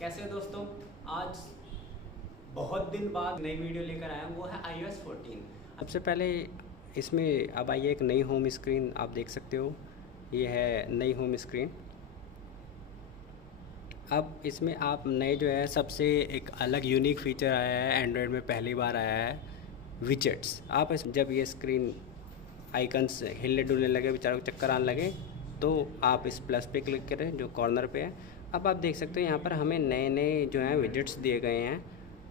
कैसे हो दोस्तों। आज बहुत दिन बाद नई वीडियो लेकर आया हूँ, वो है iOS 14। सबसे पहले इसमें अब आइए एक नई होम स्क्रीन आप देख सकते हो। ये है नई होम स्क्रीन। अब इसमें आप नए जो है सबसे एक अलग यूनिक फीचर आया है, एंड्रॉयड में पहली बार आया है, विजेट्स। आप जब ये स्क्रीन आइकन्स हिलने डुलने लगे, बेचारों को चक्कर आने लगे, तो आप इस प्लस पे क्लिक करें जो कॉर्नर पे है। अब आप देख सकते हो यहाँ पर हमें नए नए जो हैं विजेट्स दिए गए हैं।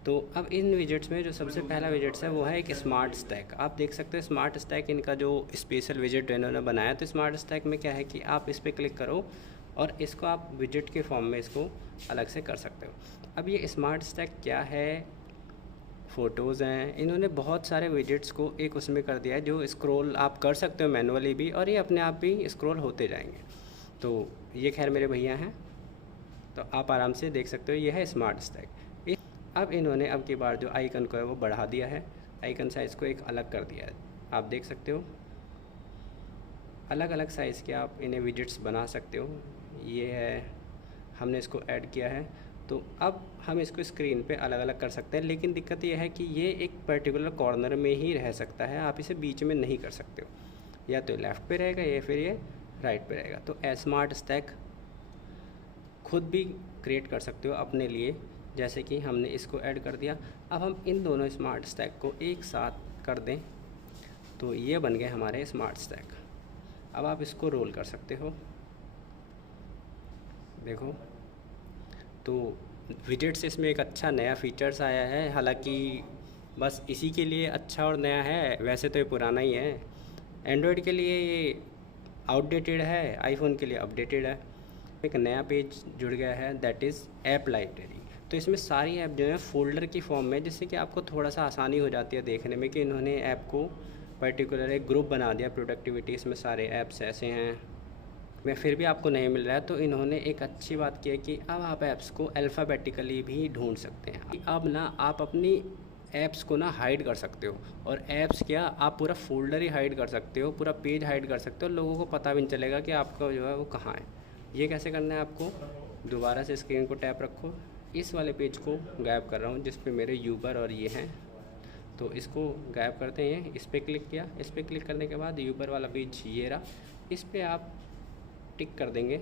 तो अब इन विजेट्स में जो सबसे पहला विजेट्स है वो है एक स्मार्ट स्टैक। आप देख सकते हो स्मार्ट स्टैक इनका जो स्पेशल विजेट इन्होंने बनाया। तो स्मार्ट स्टैक में क्या है कि आप इस पर क्लिक करो और इसको आप विजेट के फॉर्म में इसको अलग से कर सकते हो। अब ये स्मार्ट स्टैक क्या है, फ़ोटोज़ हैं, इन्होंने बहुत सारे विजेट्स को एक उसमें कर दिया है जो स्क्रॉल आप कर सकते हो मैनुअली भी, और ये अपने आप ही स्क्रॉल होते जाएंगे। तो ये खैर मेरे भैया हैं, तो आप आराम से देख सकते हो। ये है स्मार्ट स्टैक। अब इन्होंने अब की बार जो आइकन को है वो बढ़ा दिया है, आइकन साइज़ को एक अलग कर दिया है। आप देख सकते हो अलग अलग साइज़ के आप इन्हें विजेट्स बना सकते हो। ये है, हमने इसको ऐड किया है। तो अब हम इसको स्क्रीन पे अलग अलग कर सकते हैं, लेकिन दिक्कत ये है कि ये एक पर्टिकुलर कॉर्नर में ही रह सकता है, आप इसे बीच में नहीं कर सकते हो। या तो लेफ़्ट पे रहेगा या फिर ये राइट पे रहेगा। तो स्मार्ट स्टैक खुद भी क्रिएट कर सकते हो अपने लिए, जैसे कि हमने इसको ऐड कर दिया। अब हम इन दोनों स्मार्ट स्टैक को एक साथ कर दें तो ये बन गए हमारे स्मार्ट स्टैक। अब आप इसको रोल कर सकते हो, देखो। तो विजेट्स इसमें एक अच्छा नया फीचर्स आया है, हालांकि बस इसी के लिए अच्छा और नया है, वैसे तो ये पुराना ही है। एंड्रॉयड के लिए ये आउटडेटेड है, आईफोन के लिए अपडेटेड है। एक नया पेज जुड़ गया है, दैट इज़ ऐप लाइब्रेरी। तो इसमें सारी ऐप जो है फ़ोल्डर की फॉर्म में, जिससे कि आपको थोड़ा सा आसानी हो जाती है देखने में कि इन्होंने ऐप को पर्टिकुलर एक ग्रुप बना दिया, प्रोडक्टिविटी, इसमें सारे ऐप्स ऐसे हैं में फिर भी आपको नहीं मिल रहा है। तो इन्होंने एक अच्छी बात की है कि अब आप ऐप्स को अल्फ़ाबेटिकली भी ढूंढ सकते हैं। अब ना आप अपनी ऐप्स को ना हाइड कर सकते हो, और ऐप्स क्या, आप पूरा फ़ोल्डर ही हाइड कर सकते हो, पूरा पेज हाइड कर सकते हो, लोगों को पता भी नहीं चलेगा कि आपका जो है वो कहाँ है। ये कैसे करना है आपको, दोबारा से स्क्रीन को टैप रखो, इस वाले पेज को गायब कर रहा हूँ जिस पे मेरे यूबर और ये हैं, तो इसको गायब करते हैं। इस पर क्लिक किया, इस पर क्लिक करने के बाद यूबर वाला पेज ये रहा, इस पर आप टिक कर देंगे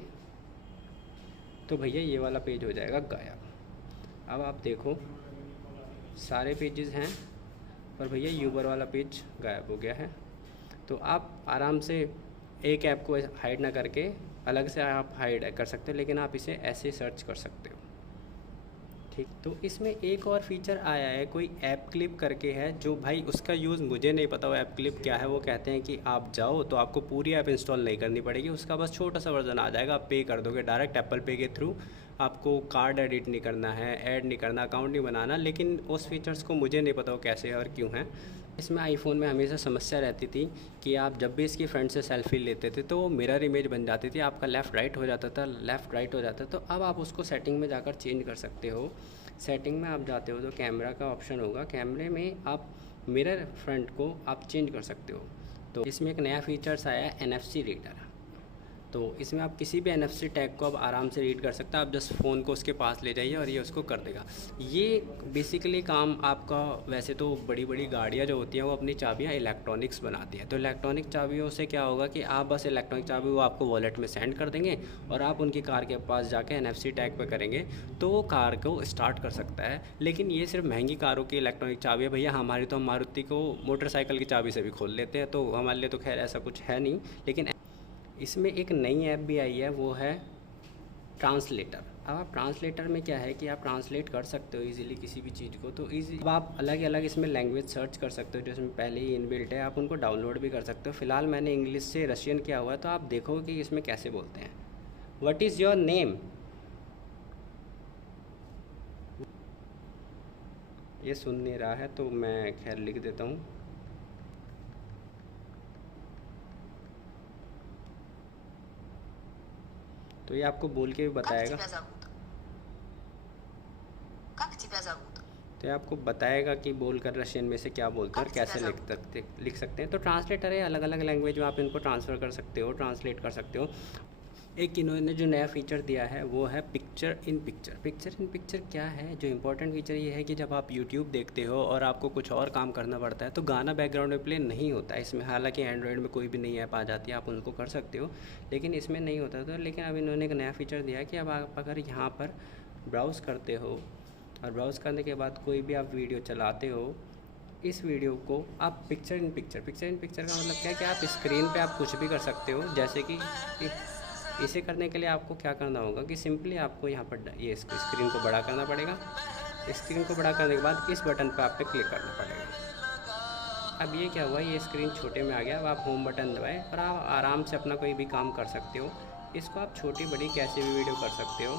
तो भैया ये वाला पेज हो जाएगा गायब। अब आप देखो सारे पेजेस हैं पर भैया यूबर वाला पेज गायब हो गया है। तो आप आराम से एक ऐप को हाइड ना करके अलग से आप हाइड कर सकते हो, लेकिन आप इसे ऐसे सर्च कर सकते हो, ठीक। तो इसमें एक और फीचर आया है, कोई ऐप क्लिप करके है, जो भाई उसका यूज़ मुझे नहीं पता वो ऐप क्लिप क्या है। वो कहते हैं कि आप जाओ तो आपको पूरी ऐप इंस्टॉल नहीं करनी पड़ेगी, उसका बस छोटा सा वर्जन आ जाएगा, आप पे कर दोगे डायरेक्ट एप्पल पे के थ्रू। आपको कार्ड एडिट नहीं करना है, ऐड नहीं करना, अकाउंट नहीं बनाना। लेकिन उस फीचर्स को मुझे नहीं पता वो कैसे है और क्यों है। इसमें आईफोन में हमेशा समस्या रहती थी कि आप जब भी इसकी फ्रंट से सेल्फी लेते थे तो वो मिरर इमेज बन जाती थी, आपका लेफ़्ट राइट हो जाता था, लेफ़्ट राइट हो जाता। तो अब आप उसको सेटिंग में जाकर चेंज कर सकते हो। सेटिंग में आप जाते हो तो कैमरा का ऑप्शन होगा, कैमरे में आप मिरर फ्रंट को आप चेंज कर सकते हो। तो इसमें एक नया फीचर्स आया है NFC रीडर। तो इसमें आप किसी भी NFC टैग को आप आराम से रीड कर सकते हैं। आप जस्ट फ़ोन को उसके पास ले जाइए और ये उसको कर देगा। ये बेसिकली काम आपका, वैसे तो बड़ी बड़ी गाड़ियाँ जो होती हैं वो अपनी चाबियाँ इलेक्ट्रॉनिक्स बनाती हैं। तो इलेक्ट्रॉनिक चाबियों से क्या होगा कि आप बस इलेक्ट्रॉनिक चाबी वो आपको वॉलेट में सेंड कर देंगे और आप उनकी कार के पास जाके NFC टैग पे करेंगे तो वो कार को स्टार्ट कर सकता है। लेकिन ये सिर्फ महंगी कारों की इलेक्ट्रॉनिक चाबी है भैया, हमारी तो हम मारुति को मोटरसाइकिल की चाबी से भी खोल लेते हैं, तो हमारे लिए तो खैर ऐसा कुछ है नहीं। लेकिन इसमें एक नई ऐप भी आई है, वो है ट्रांसलेटर। अब आप ट्रांसलेटर में क्या है कि आप ट्रांसलेट कर सकते हो इजीली किसी भी चीज़ को। तो ईजी, अब आप अलग अलग इसमें लैंग्वेज सर्च कर सकते हो जो इसमें पहले ही इनबिल्ट है, आप उनको डाउनलोड भी कर सकते हो। फ़िलहाल मैंने इंग्लिश से रशियन किया हुआ है, तो आप देखो कि इसमें कैसे बोलते हैं। व्हाट इज़ योर नेम, ये सुन नहीं रहा है तो मैं खैर लिख देता हूँ। तो ये आपको बोल के भी बताएगा, तो ये आपको बताएगा कि बोलकर रशियन में से क्या बोलते हैं और कैसे लिख सकते हैं। तो ट्रांसलेटर है, अलग अलग लैंग्वेज में आप इनको ट्रांसफ़र कर सकते हो, ट्रांसलेट कर सकते हो। एक इन्होंने जो नया फ़ीचर दिया है वो है picture in picture. Picture in picture क्या है? जो इम्पोर्टेंट फ़ीचर ये है कि जब आप यूट्यूब देखते हो और आपको कुछ और काम करना पड़ता है तो गाना बैकग्राउंड में प्ले नहीं होता है इसमें। हालांकि एंड्रॉयड में कोई भी नई ऐप आ जाती है आप उनको कर सकते हो, लेकिन इसमें नहीं होता था। लेकिन अब इन्होंने एक नया फ़ीचर दिया है कि अब आप अगर यहाँ पर ब्राउज़ करते हो और ब्राउज़ करने के बाद कोई भी आप वीडियो चलाते हो, इस वीडियो को आप पिक्चर इन पिक्चर का मतलब क्या है कि आप स्क्रीन पे आप कुछ भी कर सकते हो। जैसे कि इसे करने के लिए आपको क्या करना होगा कि सिंपली आपको यहाँ पर ये स्क्रीन को बड़ा करना पड़ेगा। स्क्रीन को बड़ा करने के बाद इस बटन पर आप पे क्लिक करना पड़ेगा। अब ये क्या हुआ, ये स्क्रीन छोटे में आ गया। अब आप होम बटन दबाएं और आप आराम से अपना कोई भी काम कर सकते हो। इसको आप छोटी बड़ी कैसे भी वीडियो कर सकते हो।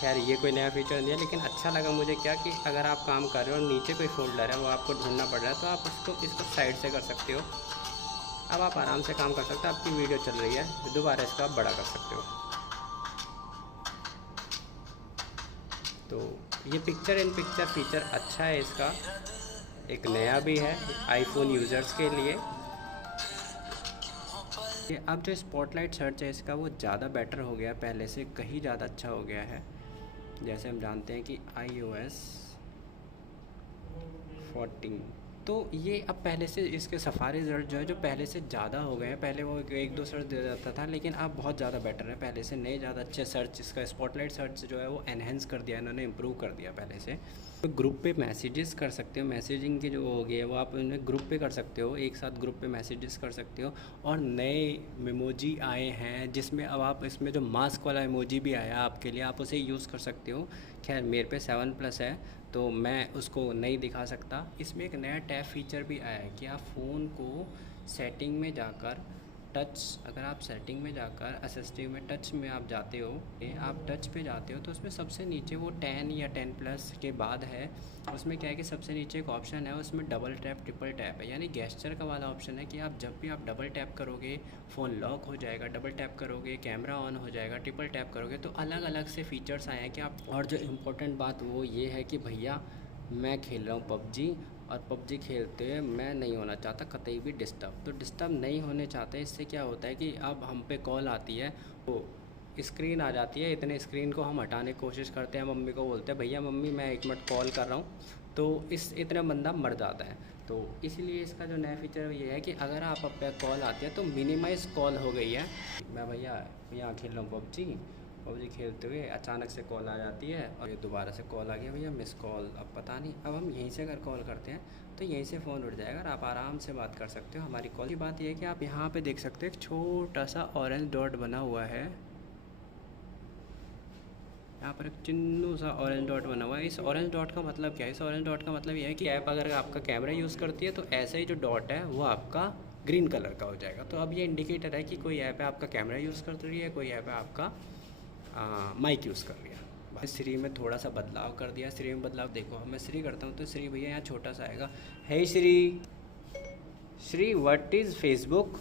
खैर ये कोई नया फीचर नहीं है, लेकिन अच्छा लगा मुझे क्या कि अगर आप काम कर रहे हो और नीचे कोई फोल्डर है वो आपको ढूंढना पड़ रहा है तो आप इसको साइड से कर सकते हो। अब आप आराम से काम कर सकते हो। आपकी वीडियो चल रही है, दोबारा इसको आप बड़ा कर सकते हो। तो ये पिक्चर इन पिक्चर फीचर अच्छा है इसका, एक नया भी है आईफोन यूज़र्स के लिए। अब जो स्पॉटलाइट सर्च है इसका वो ज़्यादा बेटर हो गया, पहले से कहीं ज़्यादा अच्छा हो गया है। जैसे हम जानते हैं कि iOS 14 तो ये अब पहले से इसके सफारी रिजल्ट जो है जो पहले से ज़्यादा हो गए हैं। पहले वो एक दो सर्च दे जाता था, लेकिन अब बहुत ज़्यादा बेटर है पहले से, नए ज़्यादा अच्छे सर्च। इसका स्पॉटलाइट सर्च जो है वो एनहेंस कर दिया इन्होंने, इम्प्रूव कर दिया पहले से। तो ग्रुप पे मैसेजेस कर सकते हो, मैसेजिंग की जो हो गई है वो आप उन्हें ग्रुप पे कर सकते हो, एक साथ ग्रुप पे मैसेजेस कर सकते हो। और नए मेमोजी आए हैं जिसमें अब आप इसमें जो मास्क वाला इमोजी भी आया आपके लिए, आप उसे यूज़ कर सकते हो। खैर मेरे पे 7+ है तो मैं उसको नहीं दिखा सकता। इसमें एक नया टैब फीचर भी आया है कि आप फ़ोन को सेटिंग में जाकर टच, अगर आप सेटिंग में जाकर असिस्टिव में टच में आप जाते हो, आप टच पे जाते हो तो उसमें सबसे नीचे वो 10 या 10+ के बाद है, उसमें क्या है कि सबसे नीचे एक ऑप्शन है, उसमें डबल टैप ट्रिपल टैप है, यानी गेस्चर का वाला ऑप्शन है कि आप जब भी आप डबल टैप करोगे फ़ोन लॉक हो जाएगा, डबल टैप करोगे कैमरा ऑन हो जाएगा, ट्रिपल टैप करोगे तो अलग अलग से फ़ीचर्स आए हैं कि आप। और जो इम्पोर्टेंट बात वो ये है कि भैया मैं खेल रहा हूँ पबजी और पबजी खेलते हुए मैं नहीं होना चाहता कतई भी डिस्टर्ब। तो डिस्टर्ब नहीं होने चाहते, इससे क्या होता है कि अब हम पे कॉल आती है तो स्क्रीन आ जाती है, इतने स्क्रीन को हम हटाने की कोशिश करते हैं, मम्मी को बोलते हैं भैया मम्मी मैं 1 मिनट कॉल कर रहा हूँ, तो इतना बंदा मर जाता है। तो इसलिए इसका जो नया फीचर ये है कि अगर आप पे कॉल आती है तो मिनिमाइज़ कॉल हो गई है। मैं भैया यहाँ खेल रहा हूँ पबजी खेलते हुए अचानक से कॉल आ जाती है और ये दोबारा से कॉल आ गया भैया मिस कॉल, अब पता नहीं। अब हम यहीं से अगर कॉल करते हैं तो यहीं से फ़ोन उठ जाएगा और आप आराम से बात कर सकते हो। हमारी कॉल की बात यह है कि आप यहाँ पे देख सकते हो एक छोटा सा ऑरेंज डॉट बना हुआ है, यहाँ पर एक चिन्नू सा ऑरेंज डॉट बना हुआ है। इस ऑरेंज डॉट का मतलब क्या है? इस ऑरेंज डॉट का मतलब ये है कि ऐप अगर आपका कैमरा यूज़ करती है तो ऐसा ही जो डॉट है वो आपका ग्रीन कलर का हो जाएगा। तो अब ये इंडिकेटर है कि कोई ऐप है आपका कैमरा यूज़ कर रही है, कोई ऐप है आपका माइक यूज़ कर लिया। श्री में थोड़ा सा बदलाव कर दिया। श्री में बदलाव देखो, मैं श्री करता हूँ तो श्री भैया यहाँ छोटा सा आएगा, हे श्री व्हाट इज़ फेसबुक।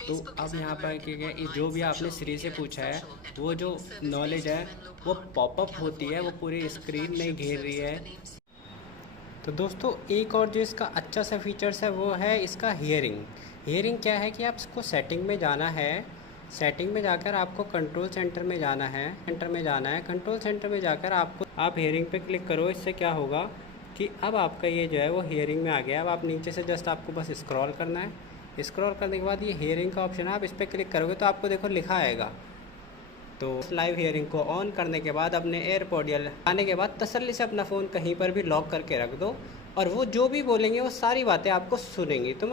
तो अब यहाँ पर क्या है, जो भी आपने श्री से पूछा है वो जो नॉलेज है वो पॉपअप होती है, वो पूरी स्क्रीन नहीं घेर रही है। तो दोस्तों एक और जो इसका अच्छा सा फीचर्स है वो है इसका हियरिंग क्या है कि आप इसको सेटिंग में जाना है, सेटिंग में जाकर आपको कंट्रोल सेंटर में जाना है, कंट्रोल सेंटर में जाकर आप हियरिंग पे क्लिक करो। इससे क्या होगा कि अब आपका ये जो है वो हियरिंग में आ गया। अब आप नीचे से जस्ट आपको बस स्क्रॉल करना है, स्क्रॉल करने के बाद ये हियरिंग का ऑप्शन है, आप इस पर क्लिक करोगे तो आपको देखो लिखा आएगा। तो लाइव हियरिंग को ऑन करने के बाद अपने एयरपॉड या आने के बाद तसल्ली से अपना फ़ोन कहीं पर भी लॉक करके रख दो और वो जो भी बोलेंगे वो सारी बातें आपको सुनेंगी। तो